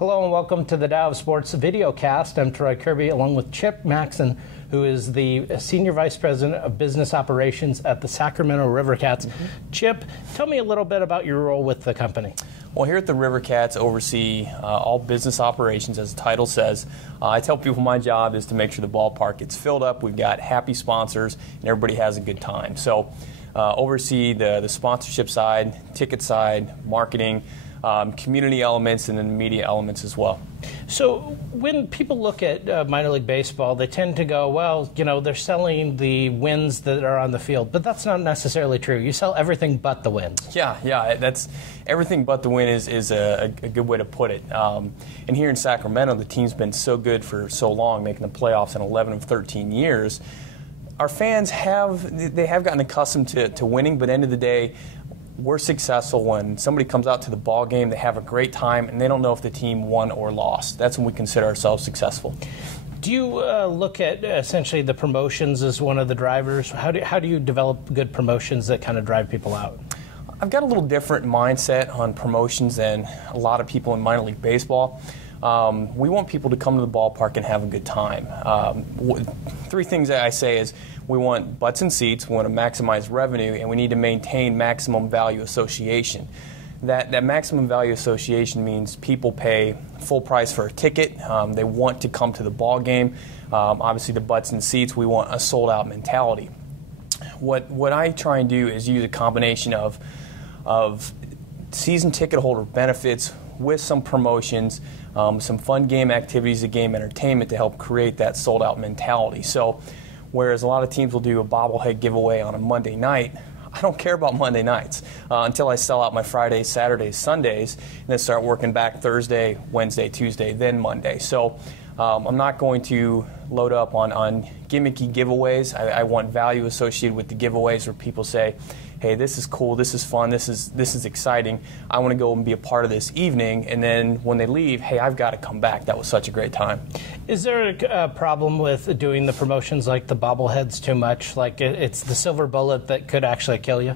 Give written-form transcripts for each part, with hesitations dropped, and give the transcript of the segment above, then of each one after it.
Hello and welcome to the Dow of Sports Videocast. I'm Troy Kirby along with Chip Maxson, who is the Senior Vice President of Business Operations at the Sacramento Rivercats. Chip, tell me a little bit about your role with the company. Well, here at the Rivercats, oversee all business operations, as the title says. I tell people my job is to make sure the ballpark gets filled up, we've got happy sponsors, and everybody has a good time. So oversee the sponsorship side, ticket side, marketing, community elements, and then the media elements as well. So when people look at minor league baseball, they tend to go, well, you know, they're selling the wins that are on the field, but that's not necessarily true. You sell everything but the wins. Yeah, that's everything but the win is a good way to put it. And here in Sacramento, the team's been so good for so long, making the playoffs in 11 of 13 years. Our fans have gotten accustomed to winning, but at the end of the day, we're successful when somebody comes out to the ball game, they have a great time, and they don't know if the team won or lost. That's when we consider ourselves successful. Do you look at essentially the promotions as one of the drivers? How do you develop good promotions that kind of drive people out? I've got a little different mindset on promotions than a lot of people in minor league baseball. We want people to come to the ballpark and have a good time. Three things that I say is we want butts and seats, we want to maximize revenue, and we need to maintain maximum value association. That maximum value association means people pay full price for a ticket. They want to come to the ball game. Obviously, the butts and seats, we want a sold-out mentality. What I try and do is use a combination of season ticket holder benefits with some promotions, some fun game activities, the game entertainment to help create that sold-out mentality. So whereas a lot of teams will do a bobblehead giveaway on a Monday night, I don't care about Monday nights until I sell out my Fridays, Saturdays, Sundays, and then start working back Thursday, Wednesday, Tuesday, then Monday. So I'm not going to load up on gimmicky giveaways. I want value associated with the giveaways where people say, hey, this is cool, this is fun, this is exciting, I want to go and be a part of this evening, and then when they leave, hey, I've got to come back, that was such a great time. Is there a problem with doing the promotions like the bobbleheads too much? Like it's the silver bullet that could actually kill you?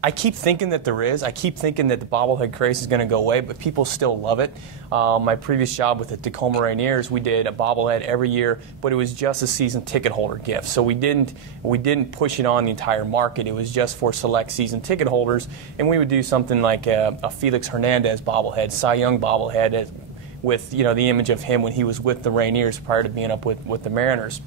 I keep thinking that there is. I keep thinking that the bobblehead craze is going to go away, but people still love it. My previous job with the Tacoma Rainiers, we did a bobblehead every year, but it was just a season ticket holder gift. So we didn't push it on the entire market. It was just for select season ticket holders, and we would do something like a Felix Hernandez bobblehead, Cy Young bobblehead, with the image of him when he was with the Rainiers prior to being up with the Mariners.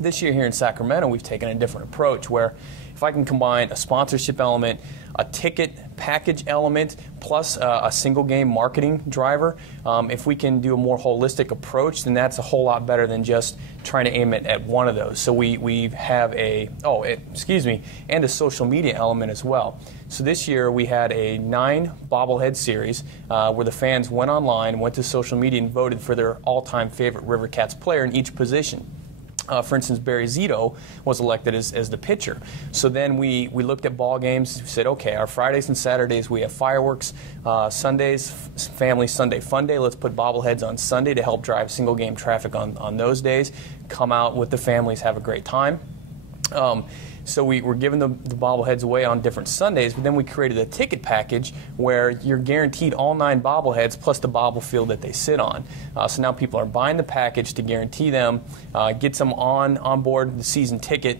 This year here in Sacramento, we've taken a different approach where if I can combine a sponsorship element, a ticket package element, plus a single game marketing driver, if we can do a more holistic approach, then that's a whole lot better than just trying to aim it at one of those. So we have and a social media element as well. So this year we had a 9 bobblehead series where the fans went online, went to social media, and voted for their all-time favorite Rivercats player in each position. For instance, Barry Zito was elected as the pitcher. So then we looked at ball games, said, okay, our Fridays and Saturdays we have fireworks, Sundays, Family Sunday Fun Day, let's put bobbleheads on Sunday to help drive single game traffic on those days, come out with the families, have a great time. So we were giving the bobbleheads away on different Sundays, but then we created a ticket package where you're guaranteed all 9 bobbleheads plus the bobble field that they sit on. So now people are buying the package to guarantee them, gets them on board the season ticket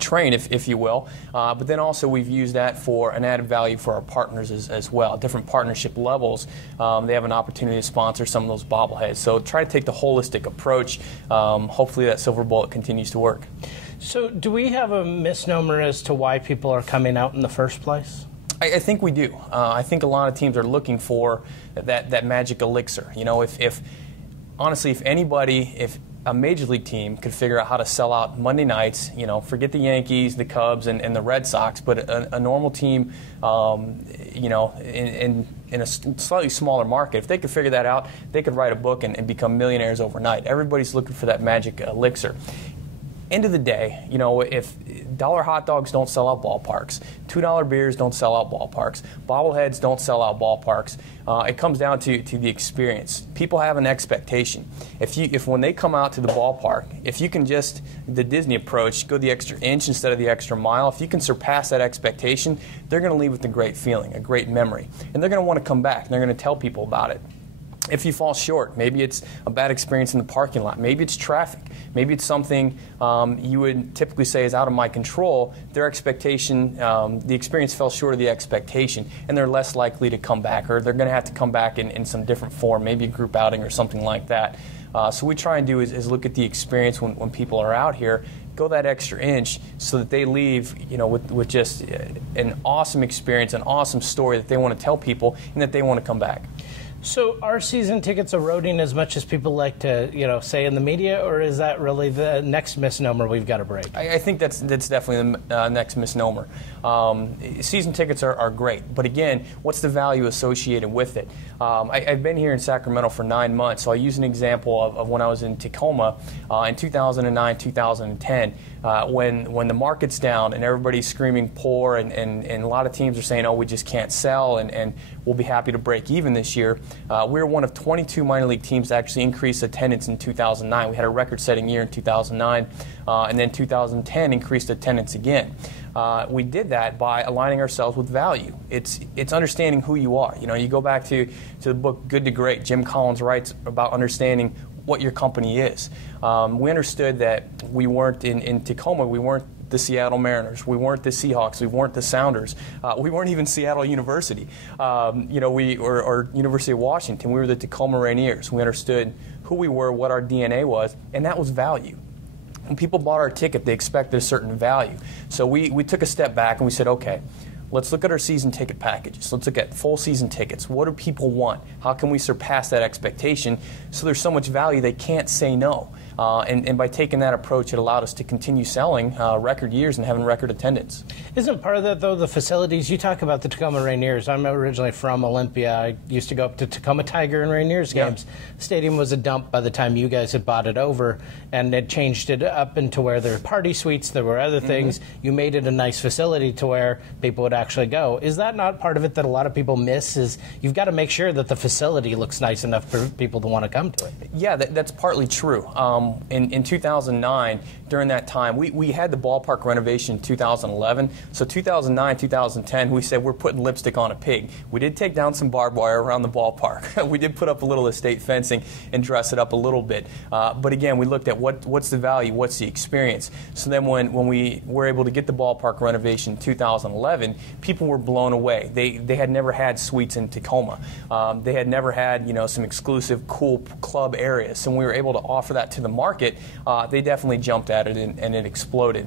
train, if you will. But then also we've used that for an added value for our partners as well. Different partnership levels, they have an opportunity to sponsor some of those bobbleheads. So try to take the holistic approach. Hopefully that silver bullet continues to work. So do we have a misnomer as to why people are coming out in the first place? I think we do. I think a lot of teams are looking for that magic elixir. If a major league team could figure out how to sell out Monday nights, forget the Yankees, the Cubs, and the Red Sox, but a normal team, in a slightly smaller market, if they could figure that out, they could write a book and become millionaires overnight. Everybody's looking for that magic elixir. end of the day, if dollar hot dogs don't sell out ballparks, $2 beers don't sell out ballparks, bobbleheads don't sell out ballparks, it comes down to the experience. People have an expectation. If when they come out to the ballpark, if you can just, the Disney approach, go the extra inch instead of the extra mile, if you can surpass that expectation, they're going to leave with a great feeling, a great memory. And they're going to want to come back, and they're going to tell people about it. If you fall short, maybe it's a bad experience in the parking lot, maybe it's traffic, maybe it's something you would typically say is out of my control, their expectation, the experience fell short of the expectation, and they're less likely to come back, or they're going to have to come back in some different form, maybe a group outing or something like that. So what we try and do is look at the experience when people are out here, go that extra inch so that they leave with just an awesome experience, an awesome story that they want to tell people and that they want to come back. So are season tickets eroding as much as people like to, say in the media, or is that really the next misnomer we've got to break? I think that's definitely the next misnomer. Season tickets are great, but again, what's the value associated with it? I've been here in Sacramento for 9 months, so I'll use an example of when I was in Tacoma in 2009, 2010. When the market's down and everybody's screaming poor and a lot of teams are saying, oh, we just can't sell and we'll be happy to break even this year. We were one of 22 minor league teams to actually increase attendance in 2009. We had a record-setting year in 2009, and then 2010 increased attendance again. We did that by aligning ourselves with value. It's understanding who you are. You go back to the book Good to Great. Jim Collins writes about understanding what your company is. We understood that we weren't in Tacoma, we weren't the Seattle Mariners, we weren't the Seahawks, we weren't the Sounders, we weren't even Seattle University, or University of Washington. We were the Tacoma Rainiers. We understood who we were, what our DNA was, and that was value. When people bought our ticket, they expected a certain value. So we took a step back and we said, okay, let's look at our season ticket packages. Let's look at full season tickets. What do people want? How can we surpass that expectation so there's so much value they can't say no? And by taking that approach, it allowed us to continue selling record years and having record attendance. Isn't part of that, though, the facilities? You talk about the Tacoma Rainiers. I'm originally from Olympia. I used to go up to Tacoma Tiger and Rainiers games. The stadium was a dump by the time you guys had bought it over, and it changed it up into where there were party suites, there were other things. You made it a nice facility to where people would actually go. Is that not part of it that a lot of people miss, is you've got to make sure that the facility looks nice enough for people to want to come to it? Yeah, that's partly true. In 2009, during that time, we had the ballpark renovation in 2011. So 2009, 2010, we said we're putting lipstick on a pig. We did take down some barbed wire around the ballpark. We did put up a little estate fencing and dress it up a little bit. But again, we looked at what's the value, what's the experience. So then when we were able to get the ballpark renovation in 2011, people were blown away. They had never had suites in Tacoma. They had never had some exclusive, cool club areas. And we were able to offer that to the market. They definitely jumped at it and it exploded.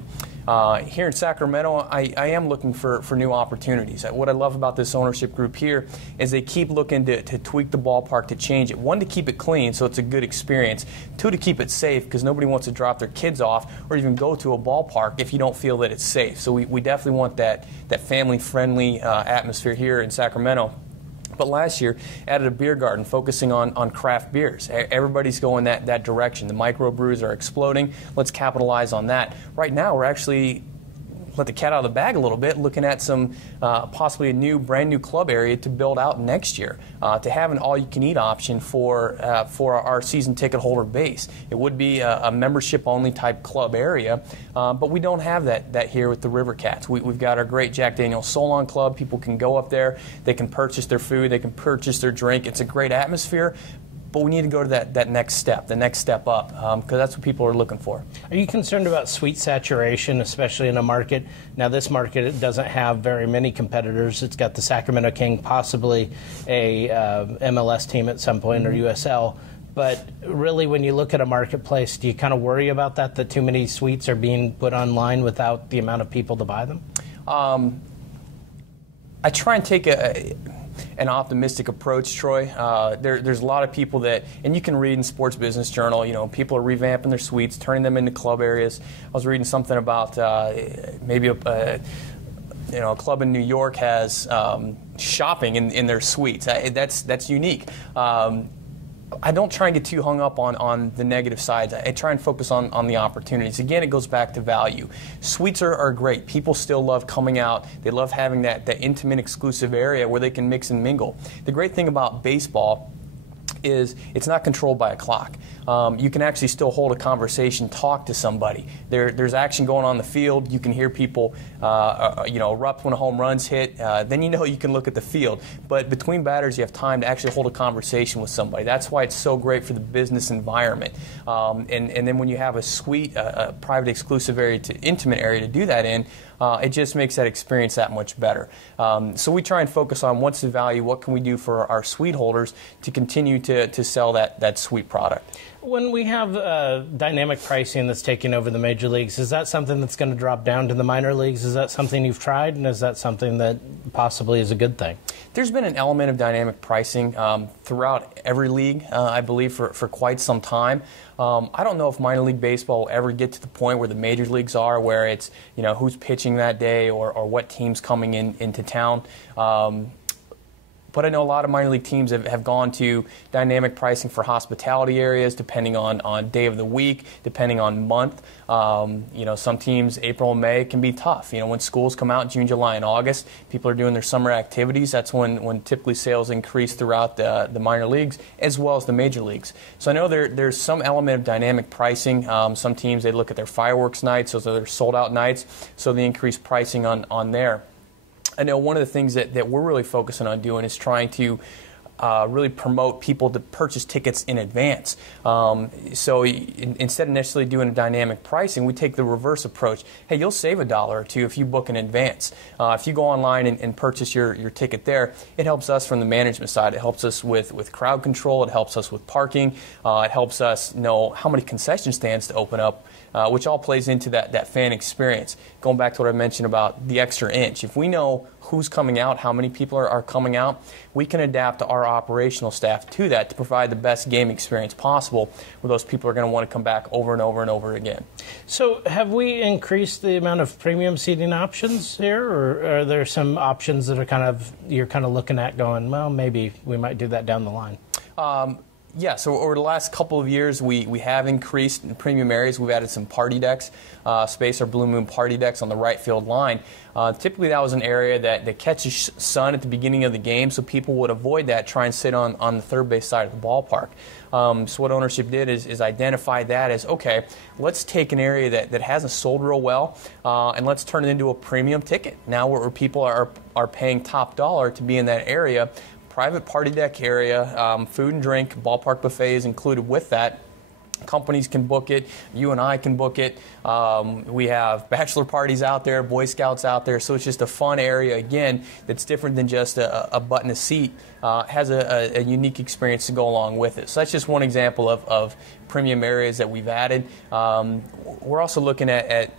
Here in Sacramento, I am looking for new opportunities. What I love about this ownership group here is they keep looking to tweak the ballpark, to change it. One, to keep it clean so it's a good experience. Two, to keep it safe because nobody wants to drop their kids off or even go to a ballpark if you don't feel that it's safe. So we definitely want that family-friendly atmosphere here in Sacramento. But last year, added a beer garden focusing on craft beers. Everybody's going that direction. The microbrews are exploding. Let's capitalize on that. Right now, we're actually let the cat out of the bag a little bit, looking at some possibly a brand new club area to build out next year, to have an all-you-can-eat option for our season ticket holder base. It would be a membership-only type club area, but we don't have that here with the Rivercats. We've got our great Jack Daniel's Solon Club. People can go up there, they can purchase their food, they can purchase their drink. It's a great atmosphere. But we need to go to that next step, the next step up, because that's what people are looking for. Are you concerned about suite saturation, especially in a market? Now, this market doesn't have very many competitors. It's got the Sacramento King, possibly a MLS team at some point, or USL. But really, when you look at a marketplace, do you kind of worry about that too many suites are being put online without the amount of people to buy them? I try and take an optimistic approach, Troy. There's a lot of people that, and you can read in Sports Business Journal, people are revamping their suites, turning them into club areas. I was reading something about maybe a club in New York has shopping in their suites. That's unique. I don't try and get too hung up on the negative sides. I try and focus on the opportunities. Again, it goes back to value. Suites are great. People still love coming out. They love having that intimate, exclusive area where they can mix and mingle. The great thing about baseball is it's not controlled by a clock. You can actually still hold a conversation, talk to somebody. There's action going on the field. You can hear people erupt when a home run's hit. Then you can look at the field. But between batters, you have time to actually hold a conversation with somebody. That's why it's so great for the business environment. And then when you have a suite, a private exclusive area to intimate area to do that in, it just makes that experience that much better. So we try and focus on what's the value, what can we do for our suite holders to continue to sell that suite product. When we have dynamic pricing that's taking over the major leagues, is that something that's going to drop down to the minor leagues? Is that something you've tried, and is that something that possibly is a good thing? There's been an element of dynamic pricing throughout every league, I believe, for quite some time. I don't know if minor league baseball will ever get to the point where the major leagues are, where it's who's pitching that day or what team's coming into town. But I know a lot of minor league teams have gone to dynamic pricing for hospitality areas, depending on day of the week, depending on month. Some teams, April and May, can be tough. When schools come out, June, July, and August, people are doing their summer activities. That's when typically sales increase throughout the minor leagues as well as the major leagues. So I know there's some element of dynamic pricing. Some teams, they look at their fireworks nights, those are their sold-out nights, so they increase pricing on there. I know one of the things that we're really focusing on doing is trying to really promote people to purchase tickets in advance. So instead of necessarily doing a dynamic pricing, we take the reverse approach. Hey, you'll save $1 or $2 if you book in advance. If you go online and purchase your ticket there, it helps us from the management side. It helps us with crowd control. It helps us with parking. It helps us know how many concession stands to open up, which all plays into that fan experience. Going back to what I mentioned about the extra inch. If we know who's coming out, how many people are coming out, we can adapt our operational staff to that to provide the best game experience possible, where those people are going to want to come back over and over and over again. So have we increased the amount of premium seating options here, or are there some options that you're kind of looking at going, well, maybe we might do that down the line? Yeah, so over the last couple of years, we have increased in premium areas. We've added some party decks, space or Blue Moon party decks on the right field line. Typically, that was an area that catches sun at the beginning of the game, so people would avoid that, try and sit on the third base side of the ballpark. So what ownership did is identify that as, okay, let's take an area that hasn't sold real well, and let's turn it into a premium ticket. Now where people are paying top dollar to be in that area. Private party deck area, food and drink, ballpark buffet is included with that. Companies can book it. You and I can book it. We have bachelor parties out there, Boy Scouts out there. So it's just a fun area, again, that's different than just a button a seat. Has a unique experience to go along with it. So that's just one example of premium areas that we've added. We're also looking at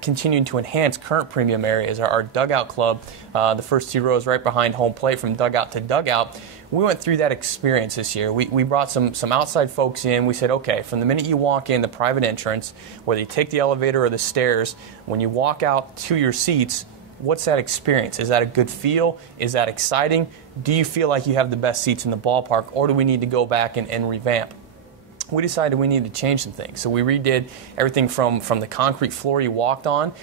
continuing to enhance current premium areas. Our dugout club, the first 2 rows right behind home plate from dugout to dugout, we went through that experience this year. We brought some outside folks in. We said, okay, from the minute you walk in the private entrance, whether you take the elevator or the stairs, when you walk out to your seats, what's that experience? Is that a good feel? Is that exciting? Do you feel like you have the best seats in the ballpark, or do we need to go back and revamp? We decided we needed to change some things. So we redid everything from the concrete floor you walked on.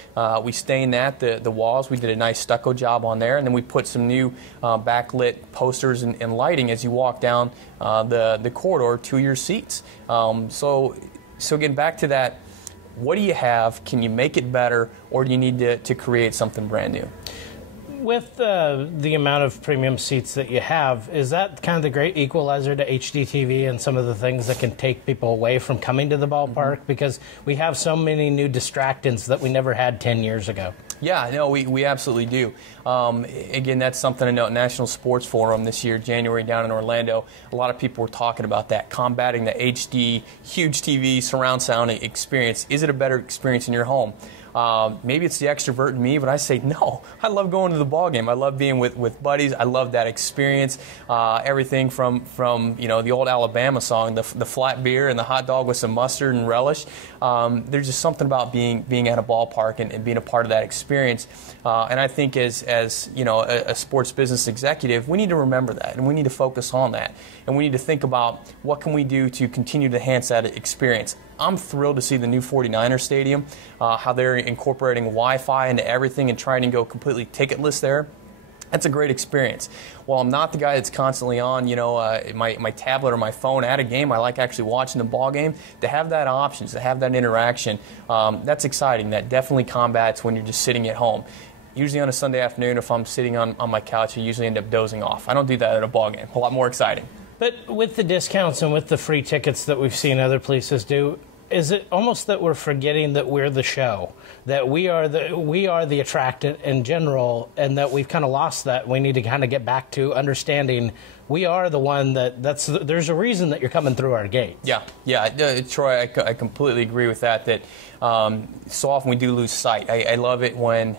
We stained the walls. We did a nice stucco job on there. And then we put some new backlit posters and lighting as you walk down the corridor to your seats. So again, back to that, what do you have? Can you make it better? Or do you need to create something brand new? With the amount of premium seats that you have, is that kind of the great equalizer to HDTV and some of the things that can take people away from coming to the ballpark? Mm-hmm. Because we have so many new distractants that we never had 10 years ago. Yeah, no, we absolutely do. Again, that's something I know at National Sports Forum this year, January, down in Orlando. A lot of people were talking about that, combating the HD, huge TV, surround sound experience. Is it a better experience in your home? Maybe it's the extrovert in me, but I say, no, I love going to the ball game. I love being with buddies. I love that experience. Everything from the old Alabama song, the flat beer and the hot dog with some mustard and relish. There's just something about being at a ballpark and being a part of that experience. And I think as a sports business executive, we need to remember that, and we need to focus on that. And we need to think about what can we do to continue to enhance that experience. I'm thrilled to see the new 49ers stadium, how they're incorporating Wi-Fi into everything and trying to go completely ticketless there. That's a great experience. While I'm not the guy that's constantly on, my tablet or my phone at a game, I like actually watching the ball game. To have that option, to have that interaction, that's exciting. That definitely combats when you're just sitting at home. Usually on a Sunday afternoon, if I'm sitting on my couch, I usually end up dozing off. I don't do that at a ball game. A lot more exciting. But with the discounts and with the free tickets that we've seen other places do, is it almost that we're forgetting that we're the show, that we are the attractant in general, and that we've kind of lost that? We need to kind of get back to understanding we are the one there's a reason that you're coming through our gate. Yeah, Troy, I completely agree with that. That so often we do lose sight. I love it when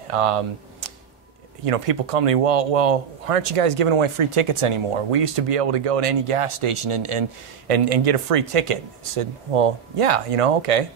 people come to me, well, why aren't you guys giving away free tickets anymore? We used to be able to go to any gas station and get a free ticket. I said, well, yeah, okay.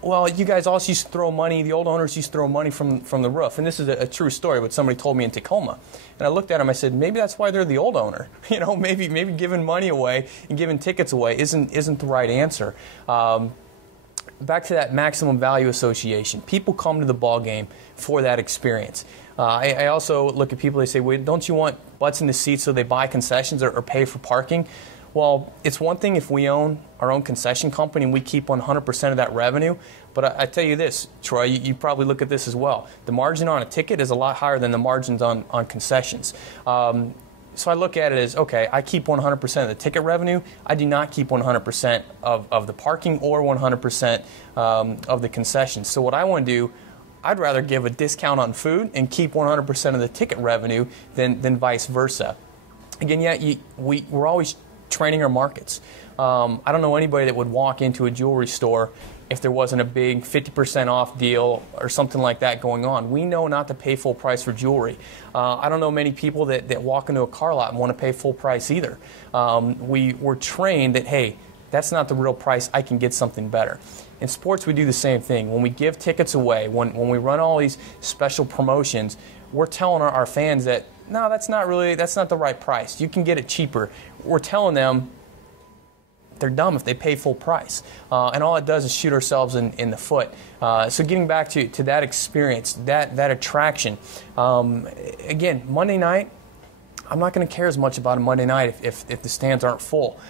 Well, you guys also used to throw money, the old owners used to throw money from the roof. And this is a true story, what somebody told me in Tacoma. And I looked at them, I said, maybe that's why they're the old owner. Maybe giving money away and giving tickets away isn't the right answer. Back to that maximum value association. People come to the ball game for that experience. I also look at people, they say, well, don't you want butts in the seats so they buy concessions or pay for parking? Well, it's one thing if we own our own concession company and we keep 100% of that revenue. But I tell you this, Troy, you probably look at this as well. The margin on a ticket is a lot higher than the margins on concessions. So I look at it as, okay, I keep 100% of the ticket revenue. I do not keep 100% of the parking or 100% of the concessions. So what I want to do, I'd rather give a discount on food and keep 100% of the ticket revenue than vice versa. Again, we're always training our markets. I don't know anybody that would walk into a jewelry store if there wasn't a big 50% off deal or something like that going on. We know not to pay full price for jewelry. I don't know many people that walk into a car lot and want to pay full price either. We're trained that, hey, that's not the real price. I can get something better. In sports, we do the same thing. When we give tickets away, when we run all these special promotions, we're telling our fans that, no, that's not the right price. You can get it cheaper. We're telling them they're dumb if they pay full price. And all it does is shoot ourselves in the foot. So getting back to that experience, that attraction. Again, Monday night, I'm not going to care as much about a Monday night if the stands aren't full.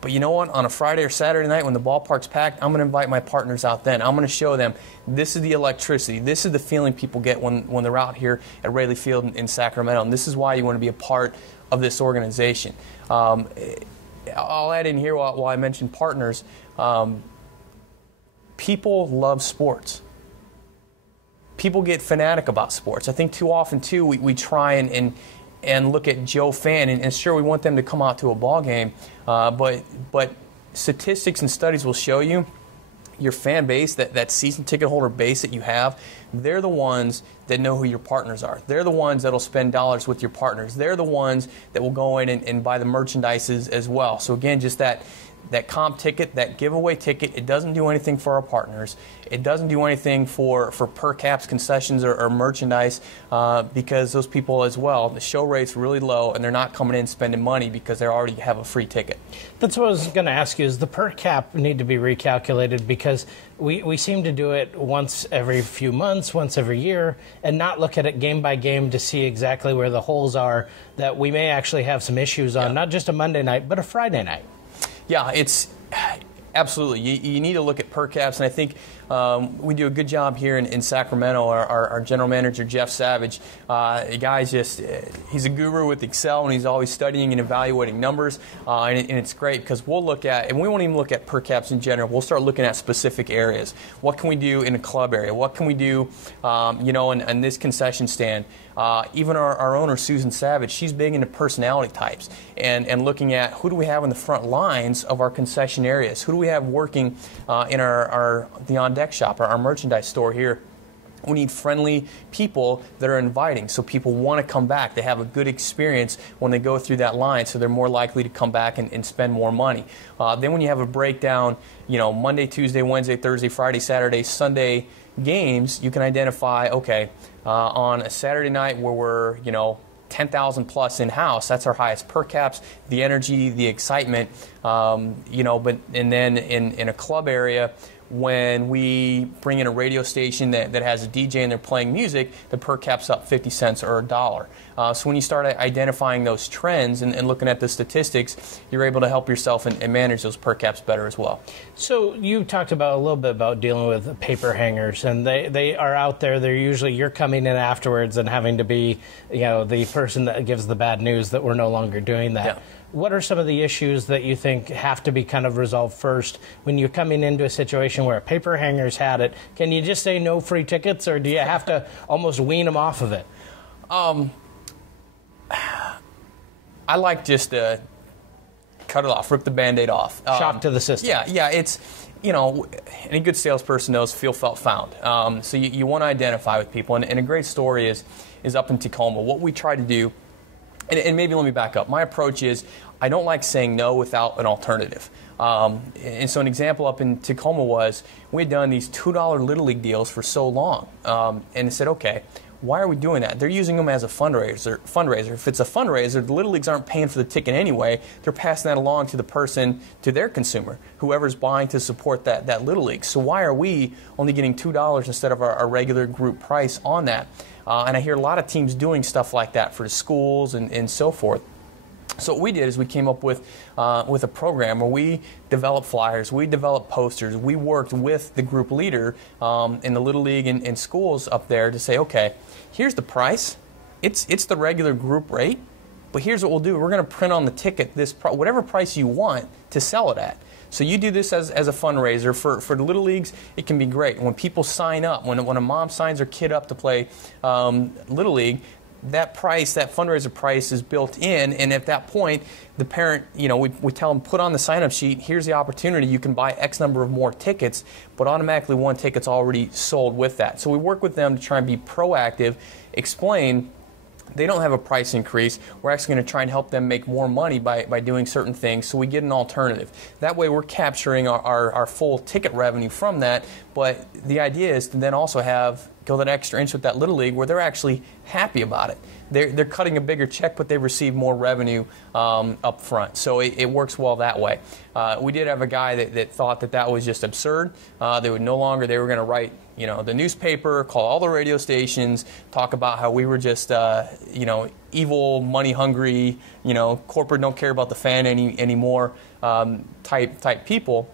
But you know what? On a Friday or Saturday night when the ballpark's packed, I'm going to invite my partners out then. I'm going to show them this is the electricity. This is the feeling people get when they're out here at Raley Field in Sacramento. And this is why you want to be a part of this organization. I'll add in here while I mention partners. People love sports. People get fanatic about sports. I think too often, too, we try and look at Joe fan, and sure, we want them to come out to a ball game, but statistics and studies will show you your fan base, that season ticket holder base that you have, they're the ones that know who your partners are. They're the ones that will spend dollars with your partners. They're the ones that will go in and buy the merchandise as well. So again, just that comp ticket, that giveaway ticket, it doesn't do anything for our partners. It doesn't do anything for per caps concessions or merchandise because those people as well, the show rate's really low and they're not coming in spending money because they already have a free ticket. That's what I was going to ask you, is the per cap need to be recalculated, because we seem to do it once every few months, once every year, and not look at it game by game to see exactly where the holes are that we may actually have some issues on, not just a Monday night, but a Friday night. Yeah, it's absolutely. You need to look at per caps, and I think we do a good job here in Sacramento. Our general manager, Jeff Savage, the guy's he's a guru with Excel, and he's always studying and evaluating numbers, and it's great because we'll look at, and we won't even look at per caps in general. We'll start looking at specific areas. What can we do in a club area? What can we do, in this concession stand? Even our owner, Susan Savage, she's big into personality types and looking at who do we have in the front lines of our concession areas? Who do we have working in the on-deck shop, our merchandise store here We need friendly people that are inviting, so people want to come back. They have a good experience when they go through that line, so they're more likely to come back and spend more money. Then when you have a breakdown, Monday, Tuesday, Wednesday, Thursday, Friday, Saturday, Sunday games, you can identify, okay, on a Saturday night where we're, 10,000 plus in-house, that's our highest per caps, the energy, the excitement, and then in a club area, when we bring in a radio station that has a DJ and they're playing music, the per cap's up 50 cents or $1. So when you start identifying those trends and looking at the statistics, you're able to help yourself and manage those per caps better as well. So you talked about a little bit about dealing with paper hangers, and they are out there. They're usually, you're coming in afterwards and having to be, the person that gives the bad news that we're no longer doing that. Yeah. What are some of the issues that you think have to be kind of resolved first when you're coming into a situation where paper hangers had it? Can you just say no free tickets, or do you have to almost wean them off of it? I like just to cut it off, rip the Band-Aid off. Shock to the system. Yeah, it's, any good salesperson knows feel, felt, found. So you want to identify with people, and a great story is up in Tacoma. What we try to do, and maybe let me back up. My approach is I don't like saying no without an alternative. And so an example up in Tacoma was we had done these $2 Little League deals for so long. And I said, okay, why are we doing that? They're using them as a fundraiser. If it's a fundraiser, the Little Leagues aren't paying for the ticket anyway. They're passing that along to the person, to their consumer, whoever's buying to support that Little League. So why are we only getting $2 instead of our regular group price on that? And I hear a lot of teams doing stuff like that for the schools and so forth. So what we did is we came up with a program where we developed flyers, we developed posters, we worked with the group leader in the Little League and schools up there to say, okay, here's the price. It's the regular group rate, but here's what we'll do. We're going to print on the ticket whatever price you want to sell it at. So you do this as a fundraiser. For the Little Leagues, it can be great. When people sign up, when a mom signs her kid up to play Little League, that fundraiser price is built in, and at that point, the parent, we tell them, put on the sign-up sheet, here's the opportunity, you can buy X number of more tickets, but automatically one ticket's already sold with that. So we work with them to try and be proactive, explain they don't have a price increase. We're actually going to try and help them make more money by doing certain things, so we get an alternative. That way we're capturing our full ticket revenue from that, but the idea is to then also go that extra inch with that Little League where they're actually happy about it. They're cutting a bigger check, but they receive more revenue up front. So it works well that way. We did have a guy that thought that was just absurd. They were going to write the newspaper, call all the radio stations, talk about how we were just evil, money hungry, corporate don't care about the fan anymore type people.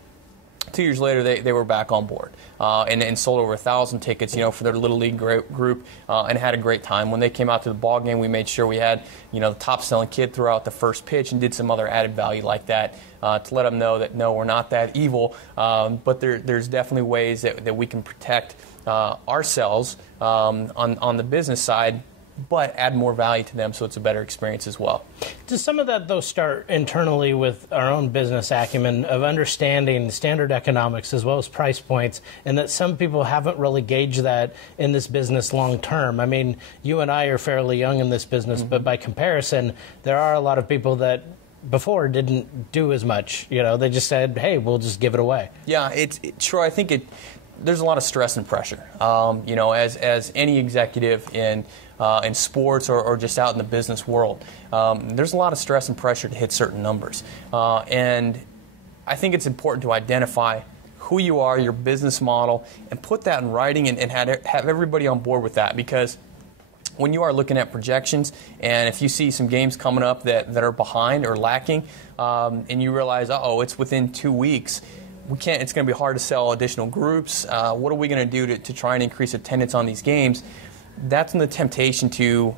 2 years later, they were back on board and sold over 1,000 tickets, for their Little League group and had a great time. When they came out to the ball game, we made sure we had, the top selling kid throw out the first pitch and did some other added value like that to let them know that no, we're not that evil. But there's definitely ways that we can protect ourselves on the business side, but add more value to them so it's a better experience as well. Does some of that, though, start internally with our own business acumen of understanding standard economics as well as price points, and that some people haven't really gauged that in this business long term? I mean, you and I are fairly young in this business, but by comparison, there are a lot of people that before didn't do as much. They just said, hey, we'll just give it away. Yeah, Troy, I think there's a lot of stress and pressure. As any executive in sports or just out in the business world, there's a lot of stress and pressure to hit certain numbers. And I think it's important to identify who you are, your business model, and put that in writing and have everybody on board with that. Because when you are looking at projections, and if you see some games coming up that are behind or lacking, and you realize, it's within 2 weeks, it's going to be hard to sell additional groups. What are we going to do to try and increase attendance on these games? That's when the temptation to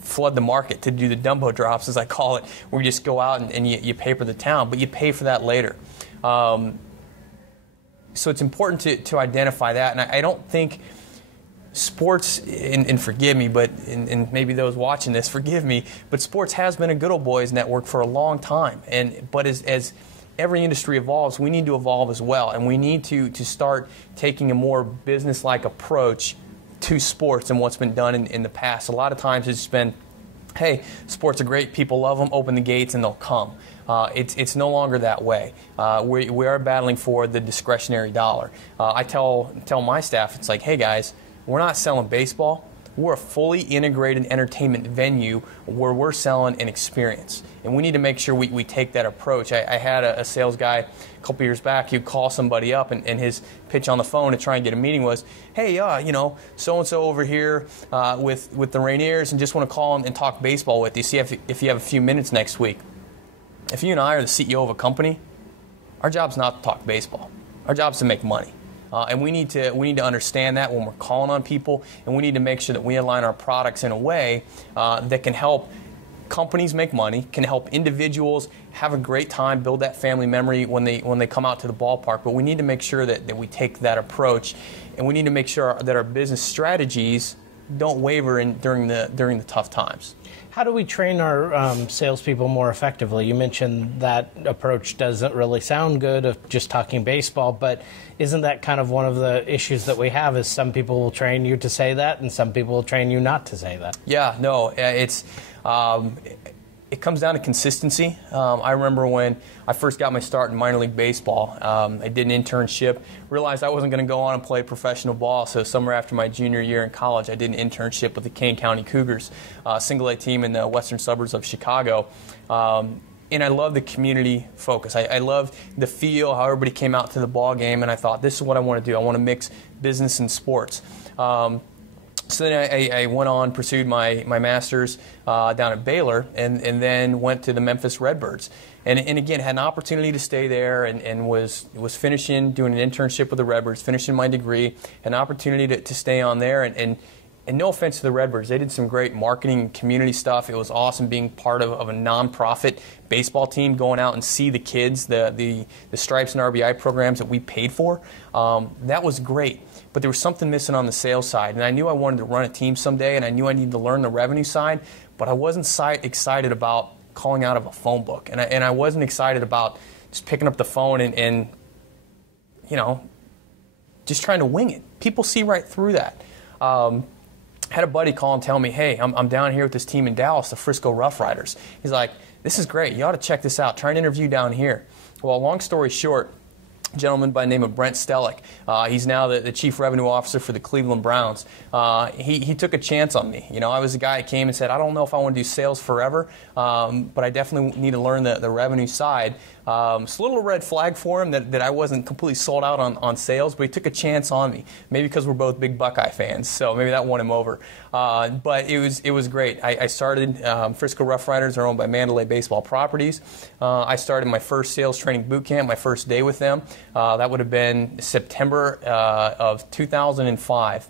flood the market, to do the Dumbo drops, as I call it, where you just go out and you paper the town, but you pay for that later. So it's important to identify that, and I don't think sports, and forgive me, and maybe those watching this, forgive me, but sports has been a good old boys network for a long time. But as every industry evolves, we need to evolve as well, and we need to start taking a more business-like approach to sports and what's been done in the past. A lot of times it's been, hey, sports are great, people love them, open the gates and they'll come. It's no longer that way. We are battling for the discretionary dollar. I tell my staff, it's like, hey guys, we're not selling baseball. We're a fully integrated entertainment venue where we're selling an experience. And we need to make sure we take that approach. I had a sales guy a couple years back. He'd call somebody up, and his pitch on the phone to try and get a meeting was, hey, so-and-so over here with the Rainiers, and just want to call and talk baseball with you, see if you have a few minutes next week. If you and I are the CEO of a company, our job's not to talk baseball. Our job's to make money. And we need to understand that when we're calling on people, and we need to make sure that we align our products in a way that can help companies make money, can help individuals have a great time, build that family memory when they come out to the ballpark. But we need to make sure that we take that approach, and we need to make sure that our business strategies don't waver during the tough times. How do we train our salespeople more effectively? You mentioned that approach doesn't really sound good of just talking baseball, but isn't that kind of one of the issues that we have is some people will train you to say that and some people will train you not to say that? Yeah, no, it comes down to consistency. I remember when I first got my start in minor league baseball, I did an internship, realized I wasn't going to go on and play professional ball, so summer after my junior year in college, I did an internship with the Kane County Cougars, a single-A team in the western suburbs of Chicago. And I love the community focus. I love the feel, how everybody came out to the ball game, and I thought, this is what I want to do. I want to mix business and sports. So then I went on, pursued my master's down at Baylor, and then went to the Memphis Redbirds. And again, had an opportunity to stay there and was finishing, doing an internship with the Redbirds, finishing my degree, had an opportunity to stay on there. And no offense to the Redbirds, they did some great marketing community stuff. It was awesome being part of a nonprofit baseball team, going out and see the kids, the Stripes and RBI programs that we paid for. That was great. But there was something missing on the sales side. And I knew I wanted to run a team someday, and I knew I needed to learn the revenue side, but I wasn't excited about calling out of a phone book. And I wasn't excited about just picking up the phone and just trying to wing it. People see right through that. Had a buddy call and tell me, hey, I'm down here with this team in Dallas, the Frisco Rough Riders. He's like, this is great. You ought to check this out. Try an interview down here. Well, long story short, a gentleman by the name of Brent Stellick. He's now the Chief Revenue Officer for the Cleveland Browns. He took a chance on me. I was a guy that came and said, I don't know if I want to do sales forever, but I definitely need to learn the revenue side. It's a little red flag for him that I wasn't completely sold out on sales, but he took a chance on me. Maybe because we're both big Buckeye fans, so maybe that won him over. But it was great. I started, Frisco Rough Riders are owned by Mandalay Baseball Properties. I started my first sales training boot camp, my first day with them. That would have been September of 2005.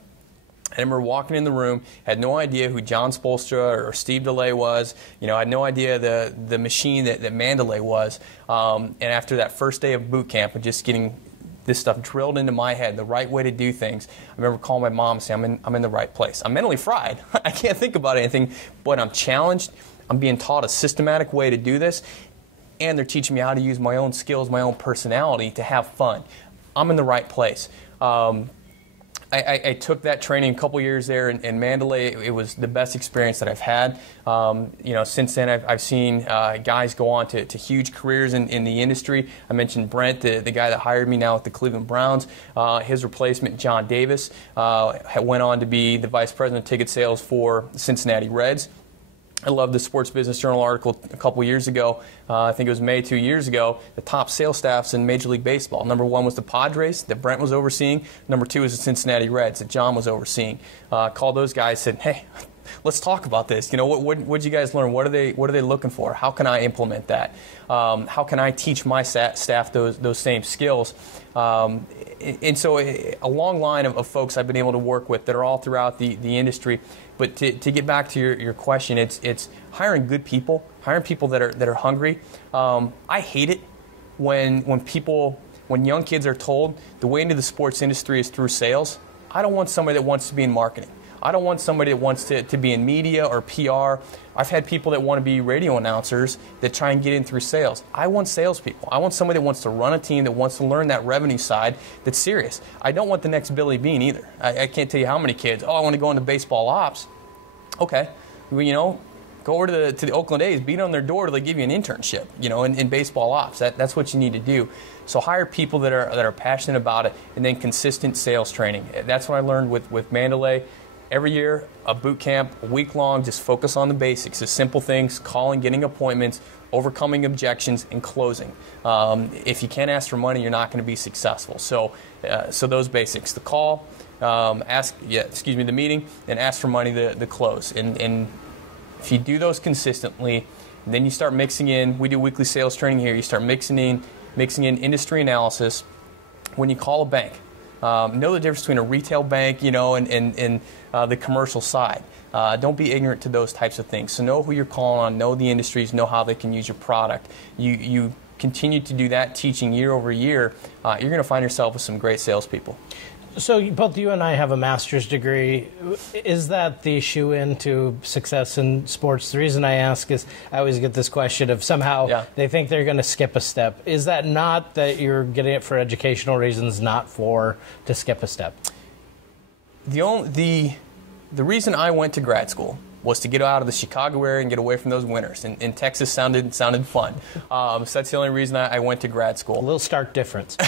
I remember walking in the room, had no idea who John Spolstra or Steve DeLay was. I had no idea the machine that Mandalay was. And after that first day of boot camp and just getting this stuff drilled into my head, the right way to do things, I remember calling my mom and saying, I'm in the right place. I'm mentally fried. I can't think about anything, but I'm challenged. I'm being taught a systematic way to do this, and they're teaching me how to use my own skills, my own personality to have fun. I'm in the right place. I took that training a couple years there in Mandalay. It was the best experience that I've had. Since then, I've seen guys go on to huge careers in the industry. I mentioned Brent, the guy that hired me now with the Cleveland Browns. His replacement, John Davis, went on to be the Vice President of Ticket Sales for the Cincinnati Reds. I love the Sports Business Journal article a couple years ago. I think it was May 2 years ago. The top sales staffs in Major League Baseball. Number one was the Padres that Brent was overseeing. Number two was the Cincinnati Reds that John was overseeing. Called those guys, said, "Hey, let's talk about this. What did you guys learn? What are they looking for? How can I implement that? How can I teach my staff those same skills?" And so a long line of folks I've been able to work with that are all throughout the industry. But to get back to your question, it's hiring good people, hiring people that are hungry. I hate it when young kids are told the way into the sports industry is through sales. I don't want somebody that wants to be in marketing. I don't want somebody that wants to be in media or PR. I've had people that want to be radio announcers that try and get in through sales. I want salespeople. I want somebody that wants to run a team, that wants to learn that revenue side, that's serious. I don't want the next Billy Bean either. I can't tell you how many kids, I want to go into baseball ops. Okay, well, go over to the Oakland A's, beat on their door till they give you an internship, in baseball ops. That's what you need to do. So hire people that are passionate about it, and then consistent sales training. That's what I learned with Mandalay. Every year, a boot camp, a week long, just focus on the basics, the simple things, calling, getting appointments, overcoming objections, and closing. If you can't ask for money, you're not going to be successful. So those basics, the call, the meeting, and ask for money, the close. And if you do those consistently, then you start mixing in, we do weekly sales training here, you start mixing in industry analysis. When you call a bank, know the difference between a retail bank, and the commercial side. Don't be ignorant to those types of things. So know who you're calling on, know the industries, know how they can use your product. You continue to do that teaching year over year, you're going to find yourself with some great salespeople. So both you and I have a master's degree. Is that the shoe-in to success in sports? The reason I ask is I always get this question of somehow they think they're going to skip a step. Is that not that you're getting it for educational reasons, not to skip a step? The reason I went to grad school was to get out of the Chicago area and get away from those winters. And Texas sounded fun. So that's the only reason I went to grad school. A little stark difference.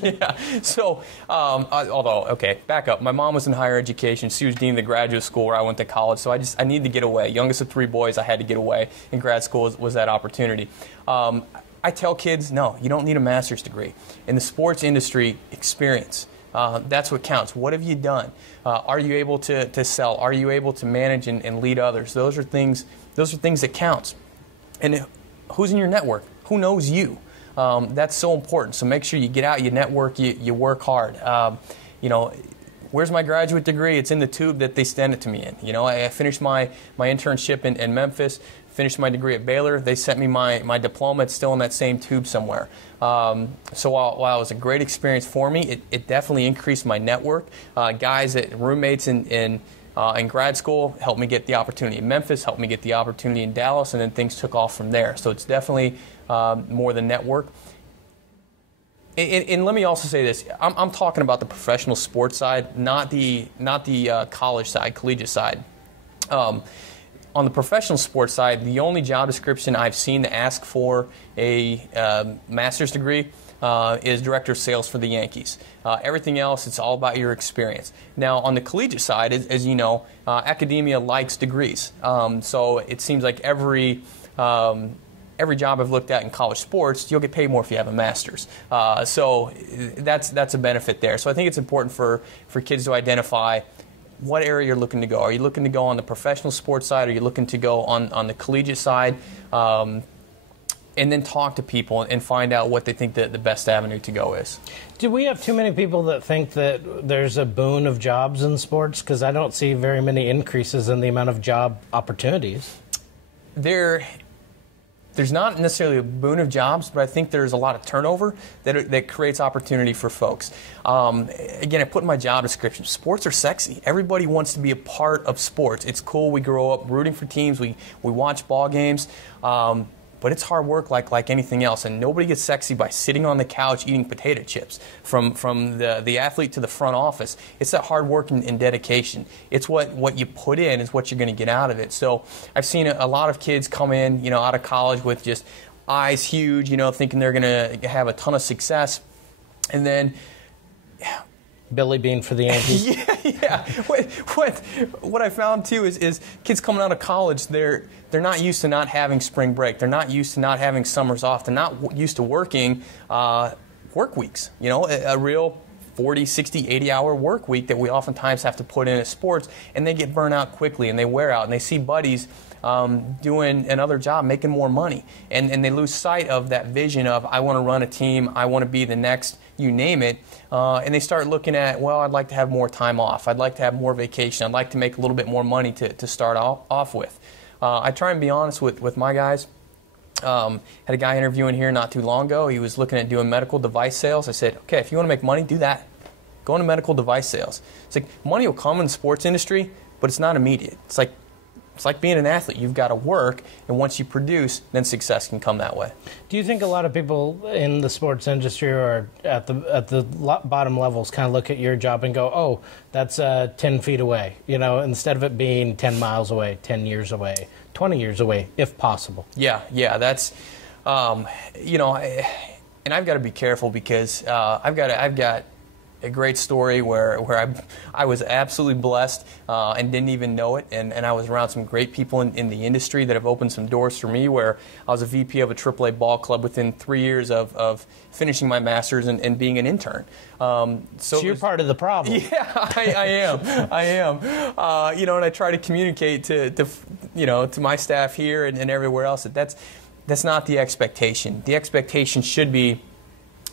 Yeah. So, back up. My mom was in higher education. She was dean of the graduate school where I went to college. So I needed to get away. Youngest of 3 boys, I had to get away. And grad school was that opportunity. I tell kids, no, you don't need a master's degree. In the sports industry, experience. That's what counts. What have you done? Are you able to sell? Are you able to manage and lead others? Those are things that count. And who's in your network? Who knows you? That's so important. So make sure you get out, you network, you work hard. Where's my graduate degree? It's in the tube that they send it to me in. I finished my internship in Memphis, finished my degree at Baylor. They sent me my diploma. It's still in that same tube somewhere. So while it was a great experience for me, it definitely increased my network. Roommates in grad school helped me get the opportunity in Memphis, helped me get the opportunity in Dallas, and then things took off from there. So it's definitely more than network. And let me also say this: I'm talking about the professional sports side, not the college side, collegiate side. On the professional sports side, the only job description I've seen to ask for a master's degree is director of sales for the Yankees. Everything else, it's all about your experience. Now, on the collegiate side, as you know, academia likes degrees. So it seems like every job I've looked at in college sports, you'll get paid more if you have a master's. So that's a benefit there. So I think it's important for kids to identify what area you're looking to go. Are you looking to go on the professional sports side? Are you looking to go on the collegiate side? And then talk to people and find out what they think the best avenue to go is. Do we have too many people that think that there's a boon of jobs in sports? Because I don't see very many increases in the amount of job opportunities. There's not necessarily a boon of jobs, but I think there's a lot of turnover that creates opportunity for folks. Again, I put in my job description, sports are sexy. Everybody wants to be a part of sports. It's cool. We grow up rooting for teams. We watch ball games. But it's hard work like anything else, and nobody gets sexy by sitting on the couch eating potato chips. From the athlete to the front office, it's that hard work and dedication. It's what you put in is what you're going to get out of it. So I've seen a lot of kids come in, out of college with just eyes huge, thinking they're going to have a ton of success, and then Billy Bean for the Yankees. Yeah. What I found too is kids coming out of college, they're not used to not having spring break. They're not used to not having summers off. They're not used to working work weeks. A real 40, 60, 80-hour work week that we oftentimes have to put in at sports, and they get burnt out quickly and they wear out and they see buddies doing another job, making more money, and they lose sight of that vision of, I want to run a team, I want to be the next, you name it, and they start looking at, well, I'd like to have more time off, I'd like to have more vacation, I'd like to make a little bit more money to start off with. I try and be honest with my guys. Had a guy interviewing here not too long ago. He was looking at doing medical device sales. I said, okay, if you want to make money, do that. Go into medical device sales. It's like money will come in the sports industry, but it's not immediate. It's like being an athlete. You've got to work, and once you produce, then success can come that way. Do you think a lot of people in the sports industry or at the bottom levels kind of look at your job and go, oh, that's 10 feet away, instead of it being 10 miles away, 10 years away, 20 years away, if possible? Yeah, that's, and I've got to be careful because I've got a great story where I was absolutely blessed and didn't even know it, and I was around some great people in the industry that have opened some doors for me, where I was a VP of a AAA ball club within 3 years of finishing my master's and being an intern. So you're part of the problem. Yeah, I am. And I try to communicate to my staff here and everywhere else that's not the expectation. The expectation should be,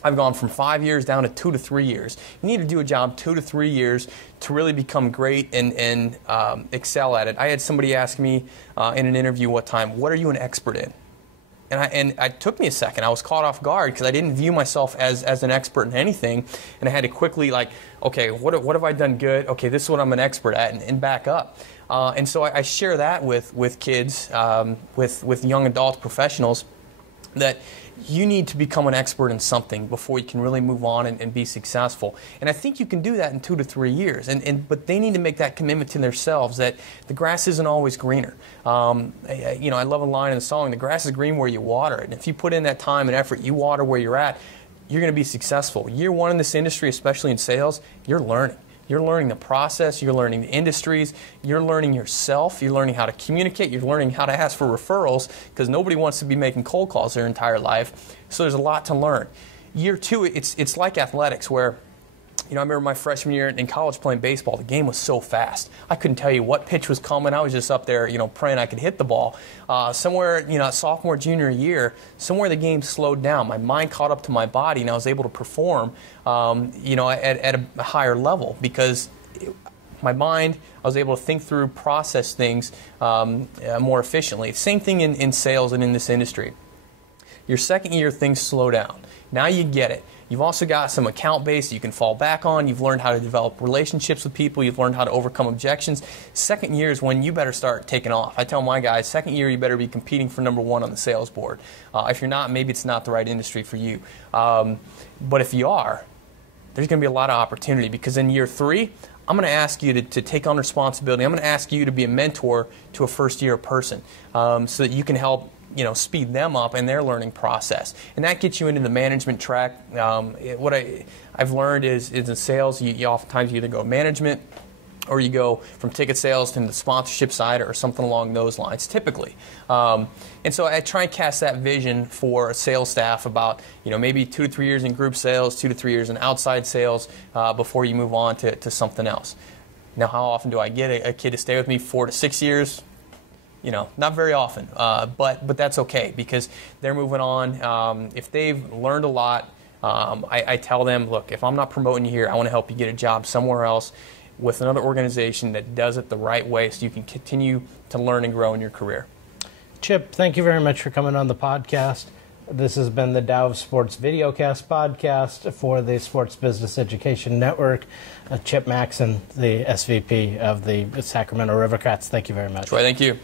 I've gone from 5 years down to 2 to 3 years. You need to do a job 2 to 3 years to really become great and excel at it. I had somebody ask me in an interview one time, what are you an expert in? And it took me a second. I was caught off guard because I didn't view myself as an expert in anything. And I had to quickly okay, what have I done good? Okay, this is what I'm an expert at, and back up. And so I share that with kids, with young adult professionals, that you need to become an expert in something before you can really move on and be successful. And I think you can do that in 2 to 3 years. But they need to make that commitment to themselves that the grass isn't always greener. I love a line in the song, the grass is green where you water it. And if you put in that time and effort, you water where you're at, you're going to be successful. Year one in this industry, especially in sales, you're learning. You're learning the process, you're learning the industries, you're learning yourself, you're learning how to communicate, you're learning how to ask for referrals, because nobody wants to be making cold calls their entire life. So there's a lot to learn. Year two, it's like athletics, where I remember my freshman year in college playing baseball. The game was so fast. I couldn't tell you what pitch was coming. I was just up there, praying I could hit the ball. Somewhere, sophomore, junior year, somewhere the game slowed down. My mind caught up to my body, and I was able to perform, at a higher level because my mind, I was able to think through, process things more efficiently. Same thing in sales and in this industry. Your second year, things slow down. Now you get it. You've also got some account base you can fall back on. You've learned how to develop relationships with people. You've learned how to overcome objections. Second year is when you better start taking off. I tell my guys, second year you better be competing for number one on the sales board. If you're not, maybe it's not the right industry for you. But if you are, there's going to be a lot of opportunity, because in year three, I'm going to ask you to take on responsibility. I'm going to ask you to be a mentor to a first-year person so that you can help speed them up in their learning process. And that gets you into the management track. What I've learned is in sales, you oftentimes either go management or you go from ticket sales to the sponsorship side or something along those lines, typically. And so I try and cast that vision for a sales staff about, maybe 2 to 3 years in group sales, 2 to 3 years in outside sales before you move on to something else. Now, how often do I get a kid to stay with me 4 to 6 years? Not very often, but that's okay, because they're moving on. If they've learned a lot, I tell them, look, if I'm not promoting you here, I want to help you get a job somewhere else with another organization that does it the right way so you can continue to learn and grow in your career. Chip, thank you very much for coming on the podcast. This has been the Dow of Sports Videocast podcast for the Sports Business Education Network. Chip Maxson, the SVP of the Sacramento Rivercats. Thank you very much. Troy, thank you.